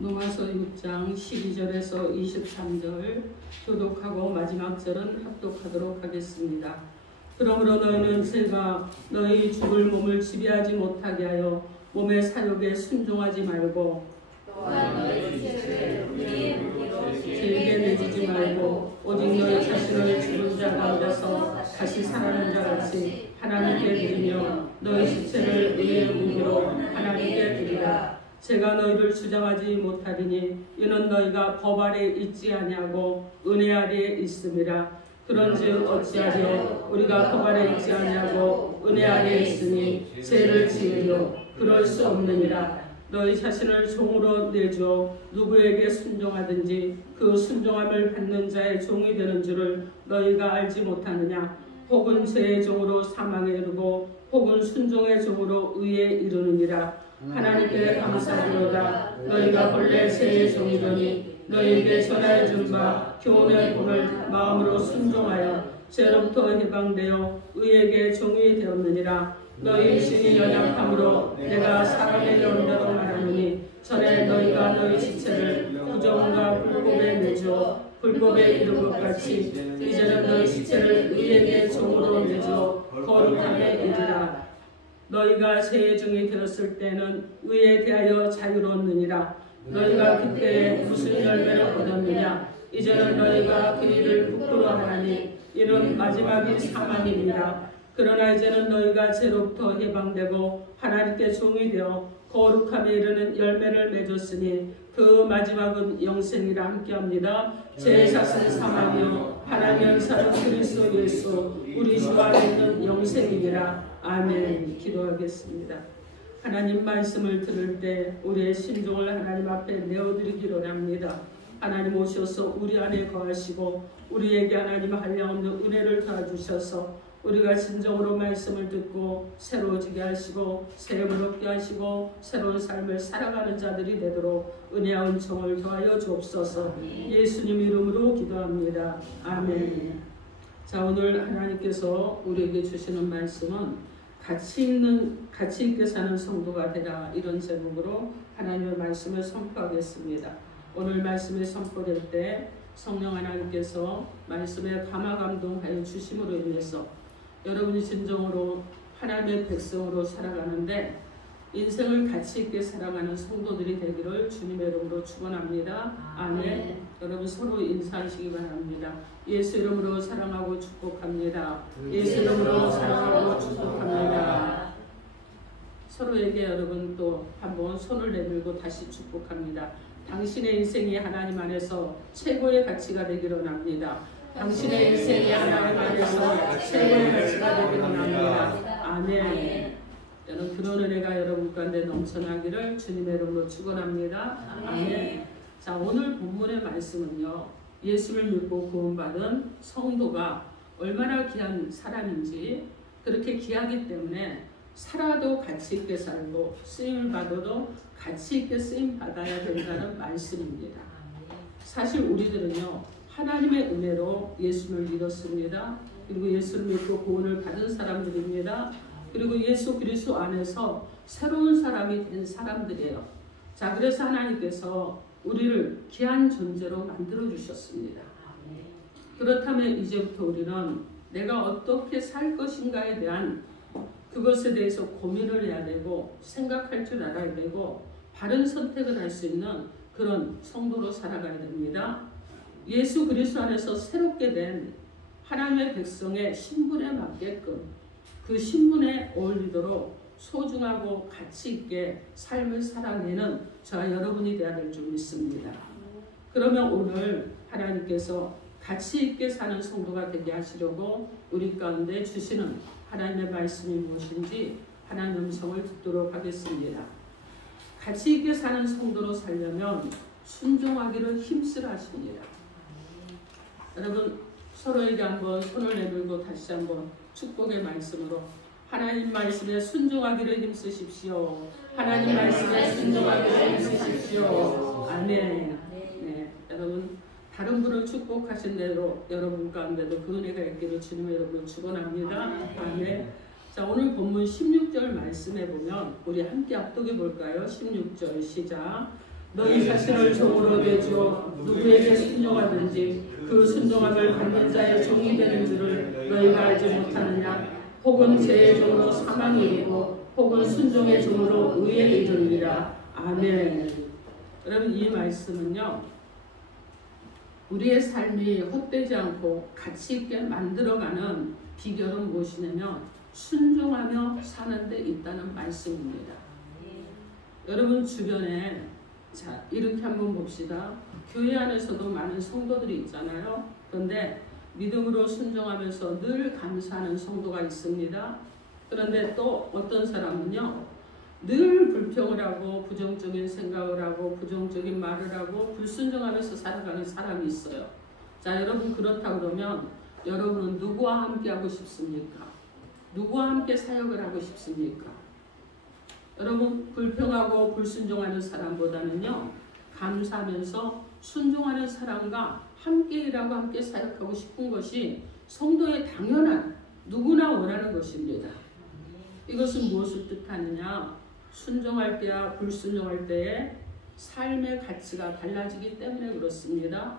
로마서 6장 12절에서 23절 교독하고 마지막 절은 합독하도록 하겠습니다. 그러므로 너희는 죄가 너희 죽을 몸을 지배하지 못하게 하여 몸의 사욕에 순종하지 말고 죄에게 내주지 말고 오직 너희 자신을 죽은 자 가운데서 다시 살아난 자 같이 하나님께 드리며 너희 시체를 의의 무기로 하나님께 드리라. 제가 너희를 주장하지 못하리니 이는 너희가 법 아래 있지 아니하고 은혜 아래에 있음이라. 그런즉 어찌하여 우리가 법 아래 있지 아니하고 은혜 아래에 있으니 죄를 지으려 그럴 수 없느니라. 너희 자신을 종으로 내주어 누구에게 순종하든지 그 순종함을 받는 자의 종이 되는 줄을 너희가 알지 못하느냐. 혹은 죄의 종으로 사망에 이르고 혹은 순종의 종으로 의에 이르느니라. 하나님께 감사드리로다. 너희가 본래 죄의 종이더니 너희에게 전하여 준 바 교훈의 복을 마음으로 순종하여 죄로부터 해방되어 의에게 종이 되었느니라. 너희 신이 연약함으로 내가 사람의 연대로 말하노니 전에 너희가 너희 시체를 부정과 불법에 내주어 불법에 이른 것 같이 이제는 너희 시체를 의에게 종으로 내주어 거룩함에 이르라. 너희가 죄의 종이 되었을 때는 의에 대하여 자유로웠느니라. 너희가 그때에 무슨 열매를 얻었느냐. 이제는 너희가 그 일을 부끄러워하니 이는 마지막인 사망입니다. 그러나 이제는 너희가 죄로부터 해방되고 하나님께 종이 되어 거룩함에 이르는 열매를 맺었으니 그 마지막은 영생이라 함께합니다. 죄의 삭은 사망이요 하나님의 은사는 그리스도 예수 우리 주 안에 있는 영생이니라. 아멘. 기도하겠습니다. 하나님 말씀을 들을 때 우리의 심종을 하나님 앞에 내어드리기로 합니다. 하나님 오셔서 우리 안에 거하시고 우리에게 하나님 한량없는 은혜를 더하주셔서 우리가 진정으로 말씀을 듣고 새로워지게 하시고 새임을 얻게 하시고 새로운 삶을 살아가는 자들이 되도록 은혜와 은총을 더하여 주옵소서. 예수님 이름으로 기도합니다. 아멘. 자, 오늘 하나님께서 우리에게 주시는 말씀은 가치 있게 사는 성도가 되라, 이런 제목으로 하나님의 말씀을 선포하겠습니다. 오늘 말씀이 선포될 때 성령 하나님께서 말씀에 감화감동하여 주심으로 인해서 여러분이 진정으로 하나님의 백성으로 살아가는데 인생을 가치 있게 살아가는 성도들이 되기를 주님의 이름으로 축원합니다. 아멘. 여러분 서로 인사하시기 바랍니다. 예수 이름으로 사랑하고 축복합니다. 예수 이름으로 사랑하고 축복합니다. 서로에게 여러분 또 한번 손을 내밀고 다시 축복합니다. 당신의 인생이 하나님 안에서 최고의 가치가 되기를 합니다. 당신의 인생이 하나님 안에서 최고의 가치가 되기를 합니다. 아멘. 저는 그런 은혜가 여러분 가운데 넘쳐나기를 주님의 이름으로 축원합니다. 아멘. 자, 오늘 본문의 말씀은요, 예수를 믿고 구원받은 성도가 얼마나 귀한 사람인지, 그렇게 귀하기 때문에 살아도 가치 있게 살고 쓰임을 받아도 가치 있게 쓰임 받아야 된다는 말씀입니다. 사실 우리들은요, 하나님의 은혜로 예수를 믿었습니다. 그리고 예수를 믿고 구원을 받은 사람들입니다. 그리고 예수 그리스도 안에서 새로운 사람이 된 사람들이에요. 자, 그래서 하나님께서 우리를 귀한 존재로 만들어 주셨습니다. 그렇다면 이제부터 우리는 내가 어떻게 살 것인가에 대한 그것에 대해서 고민을 해야 되고 생각할 줄 알아야 되고 바른 선택을 할 수 있는 그런 성도로 살아가야 됩니다. 예수 그리스도 안에서 새롭게 된 하나님의 백성의 신분에 맞게끔 그 신분에 어울리도록 소중하고 가치 있게 삶을 살아내는 저와 여러분이 되어야 될 줄 믿습니다. 그러면 오늘 하나님께서 가치 있게 사는 성도가 되게 하시려고 우리 가운데 주시는 하나님의 말씀이 무엇인지 하나님의 음성을 듣도록 하겠습니다. 가치 있게 사는 성도로 살려면 순종하기를 힘쓰라 하십니다. 여러분 서로에게 한번 손을 내밀고 다시 한번 축복의 말씀으로 하나님 말씀에 순종하기를 힘쓰십시오. 하나님 말씀에 순종하기를 힘쓰십시오. 아멘. 네, 여러분 다른 분을 축복하신 대로 여러분 가운데도 그 은혜가 있기를 주님의 이름으로 축원합니다. 아멘. 자, 오늘 본문 16절 말씀에 보면 우리 함께 합독해 볼까요? 16절 시작. 너희 자신을 종으로 내주어 누구에게 순종하든지 그 순종함을 받는 자의 종이 되는 줄을 너희가 알지 못하느냐? 혹은 죄의 종으로 사망에 이르고 혹은 순종의 종으로 의에 이르리라. 아멘. 여러분, 이 말씀은요, 우리의 삶이 헛되지 않고 가치 있게 만들어가는 비결은 무엇이냐면 순종하며 사는 데 있다는 말씀입니다. 여러분 주변에 자 이렇게 한번 봅시다. 교회 안에서도 많은 성도들이 있잖아요. 그런데 믿음으로 순종하면서 늘 감사하는 성도가 있습니다. 그런데 또 어떤 사람은요, 늘 불평을 하고 부정적인 생각을 하고 부정적인 말을 하고 불순종하면서 살아가는 사람이 있어요. 자, 여러분 그렇다 그러면 여러분은 누구와 함께 하고 싶습니까? 누구와 함께 사역을 하고 싶습니까? 여러분, 불평하고 불순종하는 사람보다는요, 감사하면서 순종하는 사람과 함께 일하고 함께 사역하고 싶은 것이 성도의 당연한, 누구나 원하는 것입니다. 이것은 무엇을 뜻하느냐? 순종할 때와 불순종할 때의 삶의 가치가 달라지기 때문에 그렇습니다.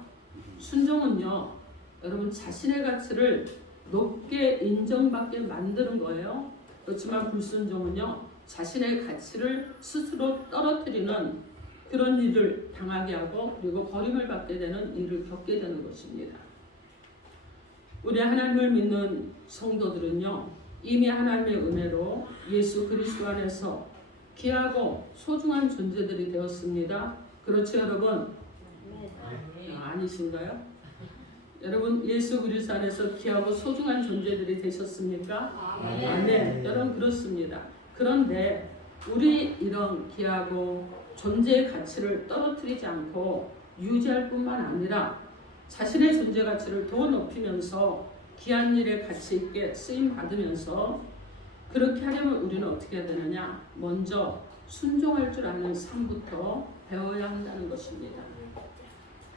순종은요, 여러분 자신의 가치를 높게 인정받게 만드는 거예요. 그렇지만 불순종은요, 자신의 가치를 스스로 떨어뜨리는 그런 일을 당하게 하고 그리고 버림을 받게 되는 일을 겪게 되는 것입니다. 우리 하나님을 믿는 성도들은요, 이미 하나님의 은혜로 예수 그리스도 안에서 귀하고 소중한 존재들이 되었습니다. 그렇죠, 여러분? 아니신가요? 여러분, 예수 그리스도 안에서 귀하고 소중한 존재들이 되셨습니까? 아멘. 여러분, 그렇습니다. 그런데 우리 이런 귀하고 존재의 가치를 떨어뜨리지 않고 유지할 뿐만 아니라 자신의 존재 가치를 더 높이면서 귀한 일에 가치 있게 쓰임 받으면서 그렇게 하려면 우리는 어떻게 해야 되느냐? 먼저 순종할 줄 아는 삶부터 배워야 한다는 것입니다.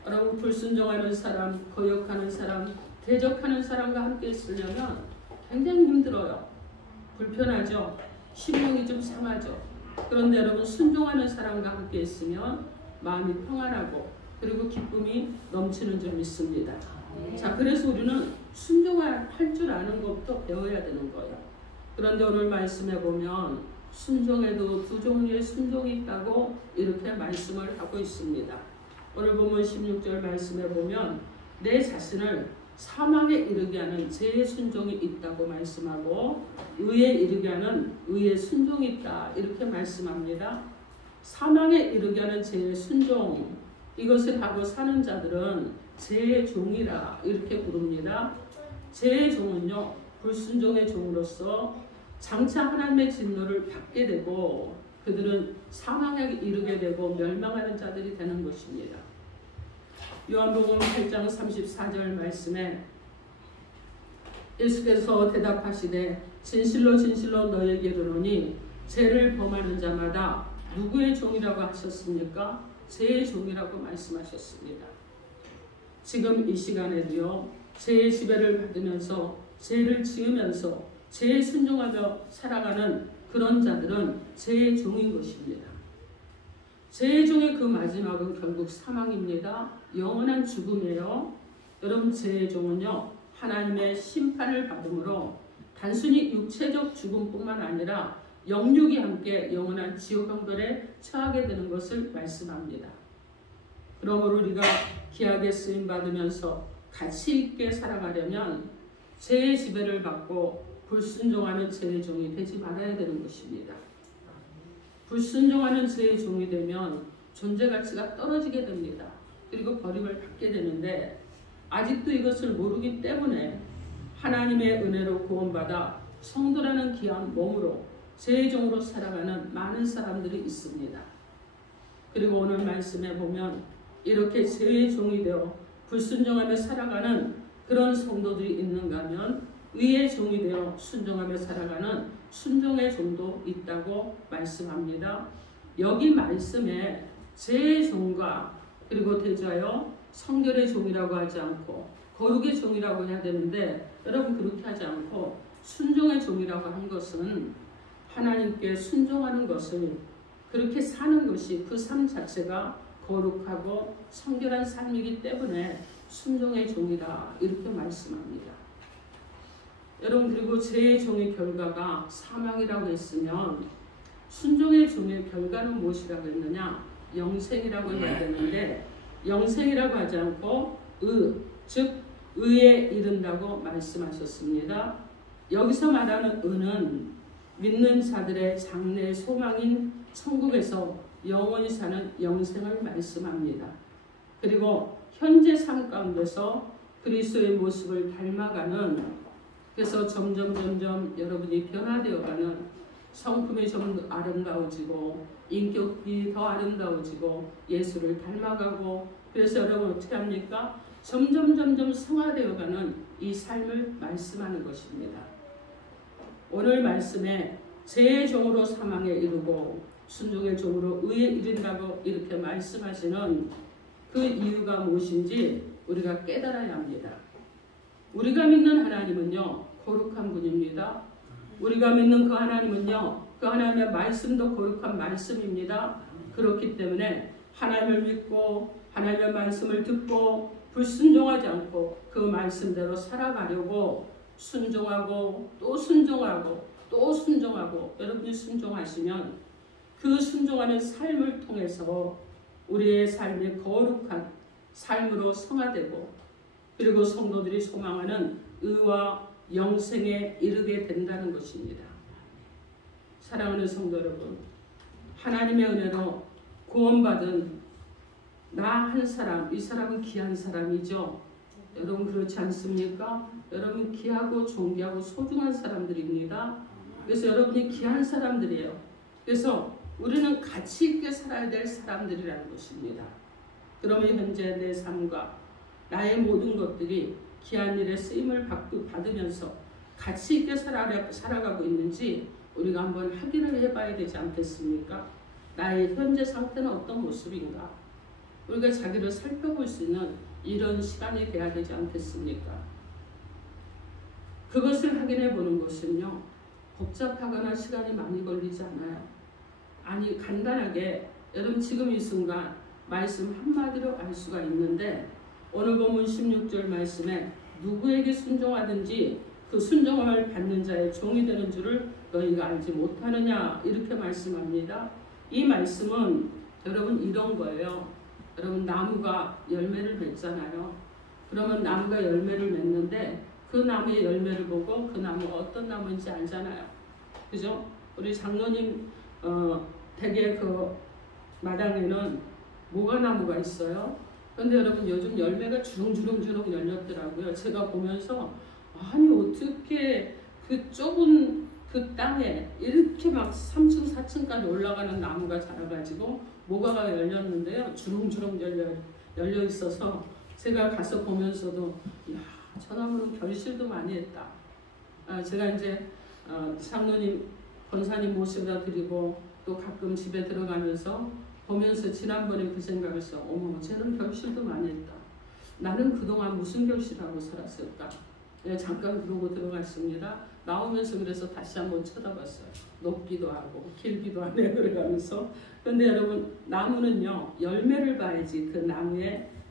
여러분, 불순종하는 사람, 거역하는 사람, 대적하는 사람과 함께 있으려면 굉장히 힘들어요. 불편하죠. 심령이 좀 상하죠. 그런데 여러분, 순종하는 사람과 함께 있으면 마음이 평안하고 그리고 기쁨이 넘치는 점이 있습니다. 자, 그래서 우리는 순종할 줄 아는 것부터 배워야 되는 거예요. 그런데 오늘 말씀해 보면 순종에도 두 종류의 순종이 있다고 이렇게 말씀을 하고 있습니다. 오늘 보면 16절 말씀해 보면 내 자신을 사망에 이르게 하는 죄의 순종이 있다고 말씀하고 의에 이르게 하는 의의 순종이 있다 이렇게 말씀합니다. 사망에 이르게 하는 죄의 순종, 이것을 하고 사는 자들은 죄의 종이라 이렇게 부릅니다. 죄의 종은요, 불순종의 종으로서 장차 하나님의 진노를 받게 되고 그들은 사망에 이르게 되고 멸망하는 자들이 되는 것입니다. 요한복음 8장 34절 말씀에 예수께서 대답하시되 진실로 진실로 너희에게 이르노니 죄를 범하는 자마다 누구의 종이라고 하셨습니까? 죄의 종이라고 말씀하셨습니다. 지금 이 시간에도요, 죄의 지배를 받으면서 죄를 지으면서 죄에 순종하며 살아가는 그런 자들은 죄의 종인 것입니다. 죄의 종의 그 마지막은 결국 사망입니다. 영원한 죽음이에요. 여러분, 죄의 종은요, 하나님의 심판을 받음으로 단순히 육체적 죽음뿐만 아니라 영육이 함께 영원한 지옥형벌에 처하게 되는 것을 말씀합니다. 그러므로 우리가 귀하게 쓰임 받으면서 가치 있게 살아가려면 죄의 지배를 받고 불순종하는 죄의 종이 되지 말아야 되는 것입니다. 불순종하는 죄의 종이 되면 존재 가치가 떨어지게 됩니다. 그리고 버림을 받게 되는데 아직도 이것을 모르기 때문에 하나님의 은혜로 구원받아 성도라는 귀한 몸으로 죄의 종으로 살아가는 많은 사람들이 있습니다. 그리고 오늘 말씀에 보면 이렇게 죄의 종이 되어 불순종하며 살아가는 그런 성도들이 있는가 하면 의의 종이 되어 순종하며 살아가는 순종의 종도 있다고 말씀합니다. 여기 말씀에 죄의 종과 그리고 대자여 성결의 종이라고 하지 않고 거룩의 종이라고 해야 되는데 여러분 그렇게 하지 않고 순종의 종이라고 한 것은 하나님께 순종하는 것을 그렇게 사는 것이 그 삶 자체가 거룩하고 성결한 삶이기 때문에 순종의 종이다 이렇게 말씀합니다. 여러분, 그리고 제 종의 결과가 사망이라고 했으면 순종의 종의 결과는 무엇이라고 했느냐? 영생이라고 해야 되는데 영생이라고 하지 않고 즉 의에 이른다고 말씀하셨습니다. 여기서 말하는 의는 믿는 자들의 장래 소망인 천국에서 영원히 사는 영생을 말씀합니다. 그리고 현재 삶 가운데서 그리스도의 모습을 닮아가는, 그래서 점점 여러분이 변화되어가는, 성품이 좀 더 아름다워지고 인격이 더 아름다워지고 예수를 닮아가고, 그래서 여러분 어떻게 합니까? 점점 성화되어가는 이 삶을 말씀하는 것입니다. 오늘 말씀에 제 종으로 사망에 이르고 순종의 종으로 의에 이른다고 이렇게 말씀하시는 그 이유가 무엇인지 우리가 깨달아야 합니다. 우리가 믿는 하나님은요, 거룩한 분입니다. 우리가 믿는 그 하나님은요, 그 하나님의 말씀도 거룩한 말씀입니다. 그렇기 때문에 하나님을 믿고 하나님의 말씀을 듣고 불순종하지 않고 그 말씀대로 살아가려고 순종하고 또 순종하고 또 순종하고, 여러분이 순종하시면 그 순종하는 삶을 통해서 우리의 삶이 거룩한 삶으로 성화되고, 그리고 성도들이 소망하는 의와 영생에 이르게 된다는 것입니다. 사랑하는 성도 여러분, 하나님의 은혜로 구원받은 나 한 사람, 이 사람은 귀한 사람이죠. 여러분 그렇지 않습니까? 여러분 귀하고 존귀하고 소중한 사람들입니다. 그래서 여러분이 귀한 사람들이에요. 그래서 우리는 가치 있게 살아야 될 사람들이라는 것입니다. 그러면 현재 내 삶과 나의 모든 것들이 귀한 일에 쓰임을 받으면서 가치 있게 살아가고 있는지 우리가 한번 확인을 해봐야 되지 않겠습니까? 나의 현재 상태는 어떤 모습인가? 우리가 자기를 살펴볼 수 있는 이런 시간이 돼야 되지 않겠습니까? 그것을 확인해 보는 것은요, 복잡하거나 시간이 많이 걸리지 않아요. 아니, 간단하게 여러분 지금 이 순간 말씀 한마디로 알 수가 있는데, 오늘 본문 16절 말씀에 누구에게 순종하든지 그 순종을 받는 자의 종이 되는 줄을 너희가 알지 못하느냐 이렇게 말씀합니다. 이 말씀은 여러분 이런 거예요. 여러분 나무가 열매를 맺잖아요. 그러면 나무가 열매를 맺는데 그 나무의 열매를 보고 그 나무가 어떤 나무인지 알잖아요. 그죠? 우리 장로님 댁에 그 마당에는 모가나무가 있어요. 그런데 여러분 요즘 열매가 주렁주렁 열렸더라고요. 제가 보면서 아니 어떻게 그 좁은 그 땅에 이렇게 막 3층 4층까지 올라가는 나무가 자라가지고 모가가 열렸는데요. 주렁주렁 열려 있어서 제가 가서 보면서도 야, 저 나무는 결실도 많이 했다. 제가 이제 장로님 권사님 모시다 드리고 또 가끔 집에 들어가면서 보면서 지난번에 그 생각을 했어. 어머, 쟤는 결실도 많이 했다. 나는 그동안 무슨 결실하고 살았을까? 네, 잠깐 그러고 들어갔습니다. 나오면서 그래서 다시 한번 쳐다봤어요. 높기도 하고 길기도 하네 그러면서. 그런데 여러분 나무는요, 열매를 봐야지 그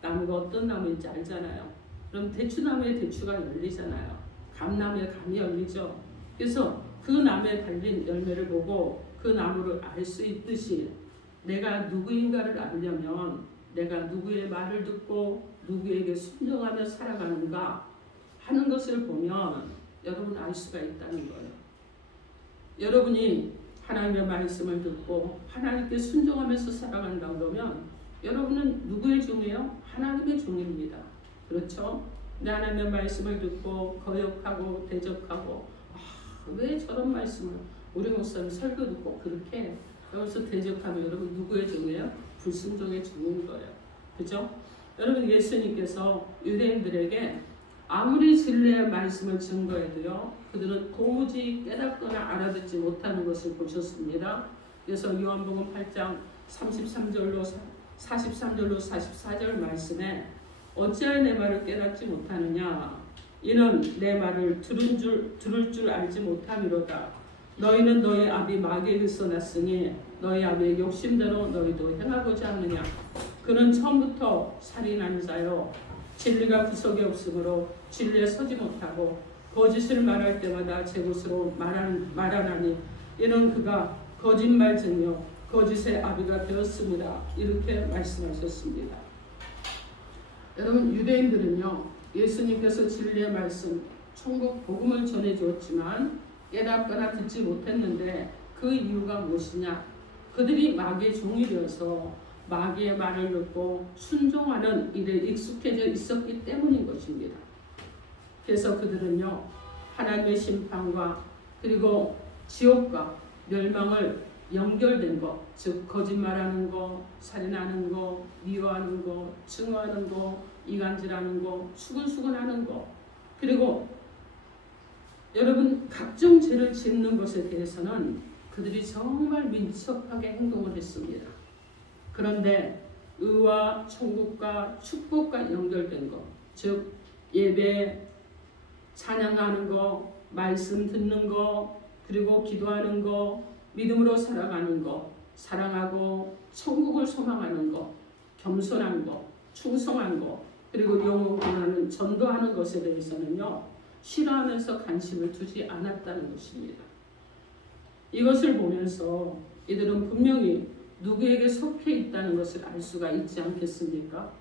나무가 어떤 나무인지 알잖아요. 그럼 대추나무에 대추가 열리잖아요. 감나무에 감이 열리죠. 그래서 그 나무에 달린 열매를 보고 그 나무를 알 수 있듯이 내가 누구인가를 알려면 내가 누구의 말을 듣고 누구에게 순종하며 살아가는가 하는 것을 보면 여러분 알 수가 있다는 거예요. 여러분이 하나님의 말씀을 듣고 하나님께 순종하면서 살아간다 그러면 여러분은 누구의 종이에요? 하나님의 종입니다. 그렇죠? 내 하나님의 말씀을 듣고 거역하고 대적하고 왜 저런 말씀을 우리 목사님 설교 듣고 그렇게 여기서 대적하면 여러분 누구의 종이에요? 불순종의 종인 거예요. 그죠? 여러분 예수님께서 유대인들에게 아무리 진리의 말씀을 증거해도요, 그들은 도무지 깨닫거나 알아듣지 못하는 것을 보셨습니다. 그래서 요한복음 8장 33절로 44절 말씀에 어찌하여 내 말을 깨닫지 못하느냐? 이는 내 말을 들을 줄 알지 못함이로다. 너희는 너희 아비 마귀에게서 났으니 너희 아비의 욕심대로 너희도 행하고자 하느냐? 그는 처음부터 살인하는 자요 진리가 구석에 없으므로 진리에 서지 못하고 거짓을 말할 때마다 제 것으로 말하나니 이는 그가 거짓말쟁이요 거짓의 아비가 되었습니다. 이렇게 말씀하셨습니다. 여러분, 유대인들은요 예수님께서 진리의 말씀 천국 복음을 전해주었지만 깨닫거나 듣지 못했는데 그 이유가 무엇이냐? 그들이 마귀의 종이 되어서 마귀의 말을 듣고 순종하는 일에 익숙해져 있었기 때문인 것입니다. 그래서 그들은요 하나님의 심판과 그리고 지옥과 멸망을 연결된 것, 즉 거짓말하는 거, 살인하는 거, 미워하는 거, 증오하는 거, 이간질하는 거, 수근수근하는 거, 그리고 여러분 각종 죄를 짓는 것에 대해서는 그들이 정말 민첩하게 행동을 했습니다. 그런데 의와 천국과 축복과 연결된 것, 즉 예배, 찬양하는 거, 말씀 듣는 거, 그리고 기도하는 거, 믿음으로 살아가는 거, 사랑하고 천국을 소망하는 거, 겸손한 거, 충성한 거, 그리고 영혼 구원하는 전도하는 것에 대해서는요 싫어하면서 관심을 두지 않았다는 것입니다. 이것을 보면서 이들은 분명히 누구에게 속해 있다는 것을 알 수가 있지 않겠습니까?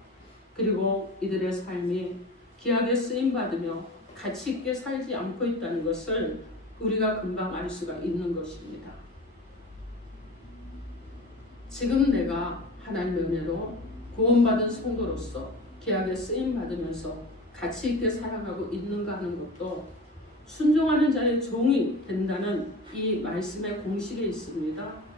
그리고 이들의 삶이 귀하게 쓰임받으며 가치 있게 살지 않고 있다는 것을 우리가 금방 알 수가 있는 것입니다. 지금 내가 하나님의 은혜로 구원받은 성도로서 귀하게 쓰임받으면서 가치 있게 살아가고 있는가 하는 것도 순종하는 자의 종이 된다는 이 말씀의 공식에 있습니다.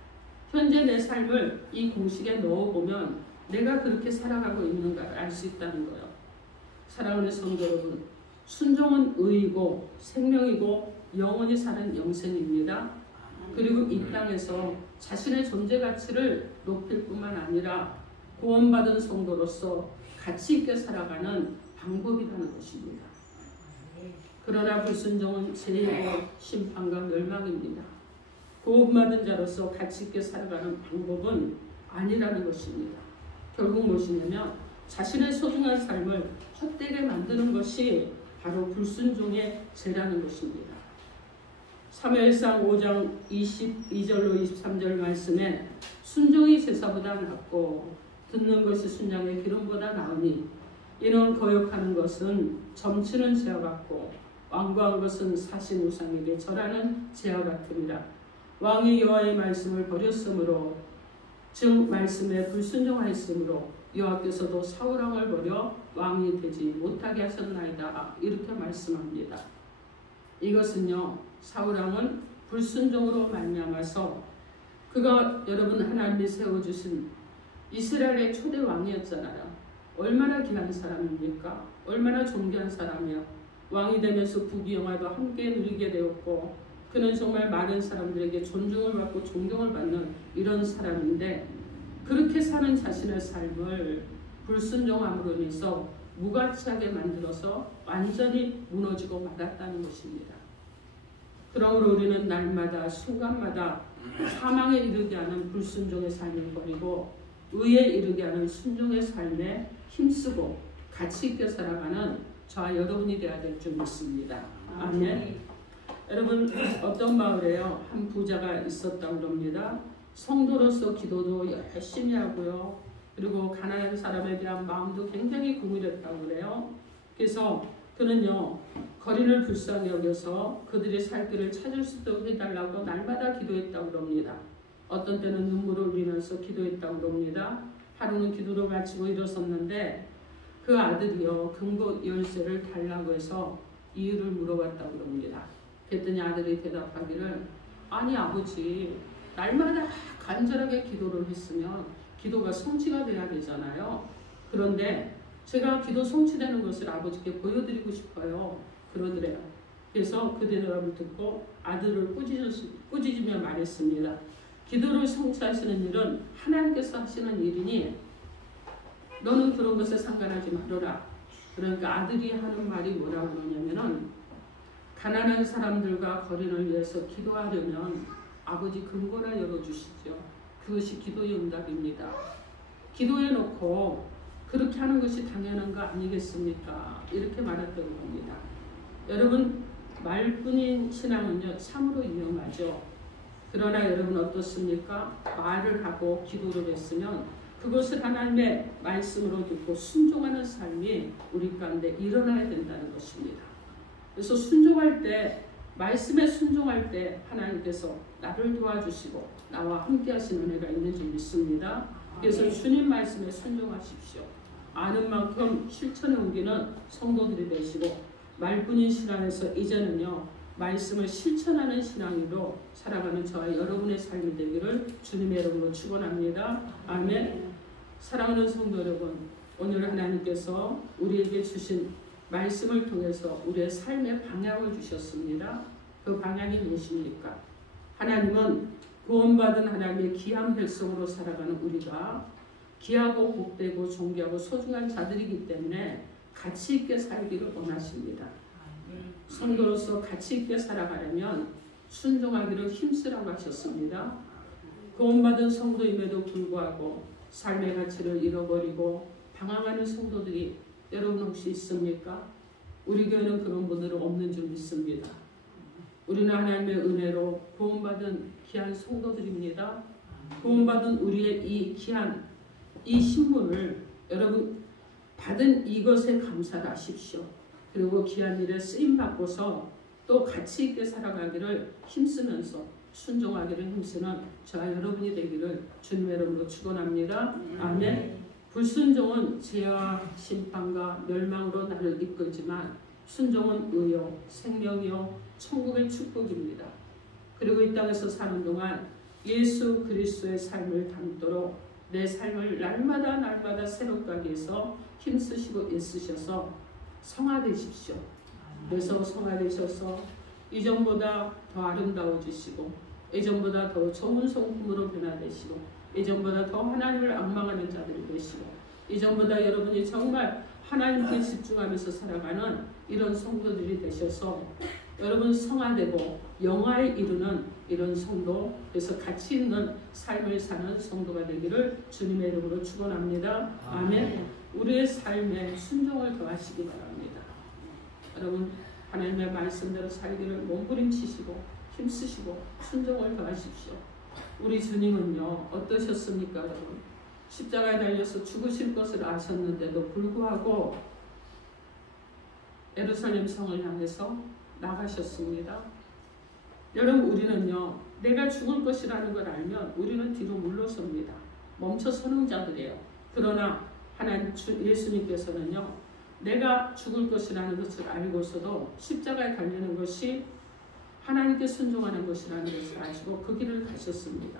현재 내 삶을 이 공식에 넣어보면 내가 그렇게 살아가고 있는가를 알 수 있다는 거예요. 사랑하는 성도 여러분, 순종은 의이고 생명이고 영원히 사는 영생입니다. 그리고 이 땅에서 자신의 존재 가치를 높일 뿐만 아니라 구원받은 성도로서 가치 있게 살아가는 방법이라는 것입니다. 그러나 불순종은 죄이고 심판과 멸망입니다. 구원받은 자로서 가치 있게 살아가는 방법은 아니라는 것입니다. 결국 무엇이냐면 자신의 소중한 삶을 헛되게 만드는 것이 바로 불순종의 죄라는 것입니다. 사무엘상 5장 22절로 23절 말씀에 순종이 제사보다 낫고 듣는 것이 순양의 기름보다 나으니 이는 거역하는 것은 점치는 죄와 같고 완고한 것은 사신 우상에게 절하는 죄와 같으니라. 왕이 여호와의 말씀을 버렸으므로 즉 말씀에 불순종하였으므로 여호와께서도 사울왕을 버려 왕이 되지 못하게 하셨나이다. 이렇게 말씀합니다. 이것은요 사울왕은 불순종으로 말미암아서 그가 여러분 하나님이 세워주신 이스라엘의 초대 왕이었잖아요. 얼마나 귀한 사람입니까? 얼마나 존귀한 사람이요. 왕이 되면서 부귀영화도 함께 누리게 되었고 그는 정말 많은 사람들에게 존중을 받고 존경을 받는 이런 사람인데 그렇게 사는 자신의 삶을 불순종함으로 인해서 무가치하게 만들어서 완전히 무너지고 말았다는 것입니다. 그러므로 우리는 날마다 순간마다 사망에 이르게 하는 불순종의 삶을 버리고 의에 이르게 하는 순종의 삶에 힘쓰고 가치 있게 살아가는 저와 여러분이 되어야 될 줄 믿습니다. 아멘. 여러분 어떤 마을에요 한 부자가 있었다고 합니다. 성도로서 기도도 열심히 하고요. 그리고 가난한 사람에 대한 마음도 굉장히 긍휼했다고 그래요. 그래서 그는요 거리를 불쌍히 여겨서 그들의 살 길을 찾을 수 있도록 해달라고 날마다 기도했다고 합니다. 어떤 때는 눈물을 흘리면서 기도했다고 합니다. 하루는 기도를 마치고 일어섰는데 그 아들이요 금고 열쇠를 달라고 해서 이유를 물어봤다고 합니다. 그랬더니 아들이 대답하기를 아니 아버지 날마다 간절하게 기도를 했으면 기도가 성취가 돼야 되잖아요. 그런데 제가 기도 성취되는 것을 아버지께 보여드리고 싶어요. 그러더래요. 그래서 그 대답을 듣고 아들을 꾸짖으며 말했습니다. 기도를 성취하시는 일은 하나님께서 하시는 일이니 너는 그런 것에 상관하지 말아라. 그러니까 아들이 하는 말이 뭐라고 그러냐면은 가난한 사람들과 거린을 위해서 기도하려면 아버지 금고나 열어주시죠. 그것이 기도의 응답입니다. 기도해놓고 그렇게 하는 것이 당연한 거 아니겠습니까? 이렇게 말했다고 합니다. 여러분, 말뿐인 신앙은요 참으로 위험하죠. 그러나 여러분 어떻습니까? 말을 하고 기도를 했으면 그것을 하나님의 말씀으로 듣고 순종하는 삶이 우리 가운데 일어나야 된다는 것입니다. 그래서 순종할 때, 말씀에 순종할 때 하나님께서 나를 도와주시고 나와 함께 하시는 은혜가 있는 줄 믿습니다. 그래서 주님 말씀에 순종하십시오. 아는 만큼 실천에 옮기는 성도들이 되시고 말뿐인 신앙에서 이제는요 말씀을 실천하는 신앙으로 살아가는 저와 여러분의 삶이 되기를 주님의 이름으로 축원합니다. 아멘. 사랑하는 성도 여러분, 오늘 하나님께서 우리에게 주신 말씀을 통해서 우리의 삶의 방향을 주셨습니다. 그 방향이 무엇입니까? 하나님은 구원받은 하나님의 귀한 백성으로 살아가는 우리가 귀하고 복되고 존귀하고 소중한 자들이기 때문에 가치 있게 살기를 원하십니다. 성도로서 가치 있게 살아가려면 순종하기를 힘쓰라고 하셨습니다. 구원받은 성도임에도 불구하고 삶의 가치를 잃어버리고 방황하는 성도들이 여러분 혹시 있습니까? 우리 교회는 그런 분들은 없는 줄 믿습니다. 우리는 하나님의 은혜로 구원받은 귀한 성도들입니다. 구원받은 우리의 이 귀한 이 신분을 여러분 받은 이것에 감사를 하십시오. 그리고 귀한 일에 쓰임받고서 또 가치 있게 살아가기를 힘쓰면서 순종하기를 힘쓰는 저와 여러분이 되기를 주님의 이름으로 축원합니다. 아멘. 불순종은 죄와 심판과 멸망으로 나를 이끌지만 순종은 의요, 생명이요, 천국의 축복입니다. 그리고 이 땅에서 사는 동안 예수 그리스도의 삶을 담도록 내 삶을 날마다 새롭게 하기 위해서 힘쓰시고 애쓰셔서 성화되십시오. 그래서 성화되셔서 이전보다 더 아름다워지시고 예전보다 더 좋은 성품으로 변화되시고 예전보다 더 하나님을 앙망하는 자들이 되시고 이전보다 여러분이 정말 하나님께 집중하면서 살아가는 이런 성도들이 되셔서 여러분 성화되고 영화에 이르는 이런 성도, 그래서 가치 있는 삶을 사는 성도가 되기를 주님의 이름으로 축원합니다. 아멘. 우리의 삶에 순종을 더하시기 바랍니다. 여러분 하나님의 말씀대로 살기를 몸부림치시고 힘쓰시고 순종을 더하십시오. 우리 주님은요 어떠셨습니까 여러분? 십자가에 달려서 죽으실 것을 아셨는데도 불구하고 예루살렘 성을 향해서 나가셨습니다. 여러분 우리는요 내가 죽을 것이라는 걸 알면 우리는 뒤로 물러섭니다. 멈춰서는 자들이에요. 그러나 하나님 예수님께서는요 내가 죽을 것이라는 것을 알고서도 십자가에 달리는 것이 하나님께 순종하는 것이라는 것을 아시고 그 길을 가셨습니다.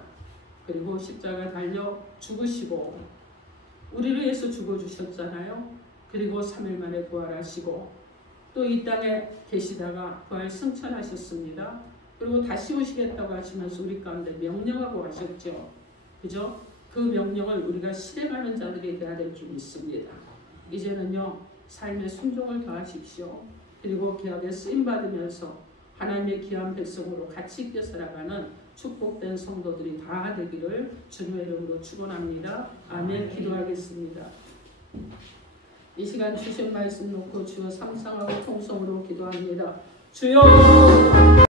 그리고 십자가에 달려 죽으시고 우리를 위해서 죽어주셨잖아요. 그리고 3일 만에 부활하시고 또 이 땅에 계시다가 부활 승천하셨습니다. 그리고 다시 오시겠다고 하시면서 우리 가운데 명령하고 하셨죠. 그죠? 그 명령을 우리가 실행하는 자들이 되어야 될 줄 믿습니다. 이제는요 삶의 순종을 더하십시오. 그리고 귀하게 쓰임받으면서 하나님의 귀한 백성으로 가치 있게 살아가는 축복된 성도들이 다 되기를 주님의 이름으로 축원합니다. 아멘. 기도하겠습니다. 이 시간 주신 말씀 놓고 주여 상상하고 통성으로 기도합니다. 주여